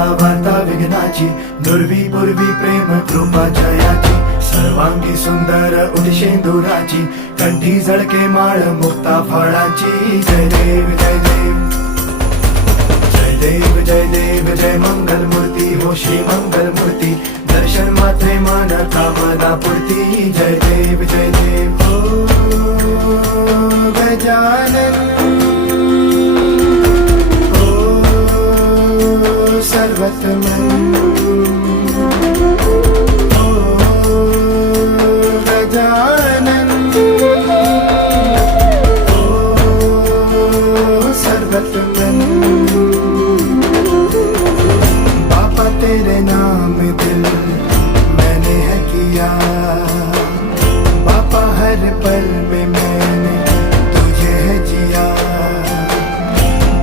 आता वार्ता विघ्नाची, दुर्वी पूर्वी प्रेम कृपा जयाची, सर्वांगी सुंदर उदिशेंदुराची, कंठी झळके माळ मुक्ता फळाची. जय देव जय देव जय देव जय देव जय मंगल मूर्ती हो श्री मंगल मूर्ती, दर्शन मात्रे मन कामना पूर्ती. जय देव जय देव हो गजानन हो सर्वतमन हो गजानन हो सर्वतमन. तेरे